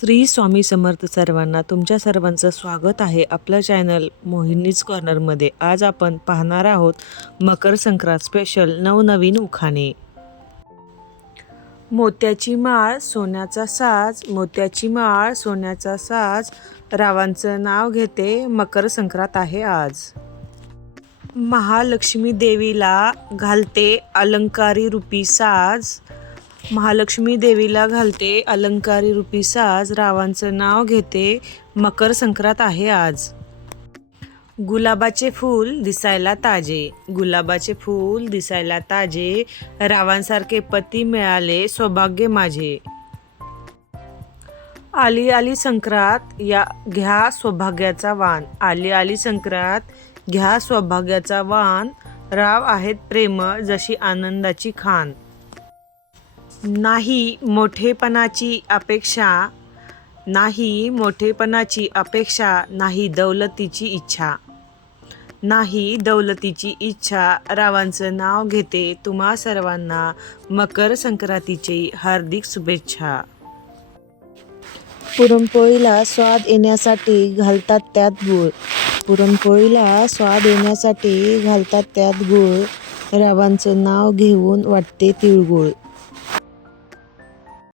श्री स्वामी समर्थ सर्वांना तुमच्या सर्वांचं स्वागत आहे आपलं चॅनल मोहिनीज कॉर्नरमध्ये. आज आपण पाहणार आहोत मकर संक्रांत स्पेशल नवनवीन उखाणे. मोत्याची माळ सोन्याचा साज मोत्याची माळ सोन्याचा साज रावांचं नाव घेते मकर संक्रांत आहे आज. महालक्ष्मी देवीला घालते अलंकारी रूपी साज महालक्ष्मी देवीला घालते अलंकारी रूपी साज रावांचं नाव घेते मकर संक्रांत आहे आज. गुलाबाचे फूल दिसायला ताजे गुलाबाचे फूल दिसायला ताजे रावांसारखे पती मिळाले सौभाग्य माझे. आली आली संक्रांत या घ्या सौभाग्याचा वाण. आली आली संक्रांत घ्या सौभाग्याचा वाण. राव आहेत प्रेम जशी आनंदाची खान. नाही मोठेपणाची अपेक्षा नाही मोठेपणाची अपेक्षा नाही दौलतीची इच्छा. नाही दौलतीची इच्छा रावांचं नाव घेते तुम्हा सर्वांना मकर संक्रांतीची हार्दिक शुभेच्छा. पुरणपोळीला स्वाद येण्यासाठी घालतात त्यात गूळ. पुरणपोळीला स्वाद येण्यासाठी घालतात त्यात गूळ. रावांचं नाव घेऊन वाटते तिळगुळ.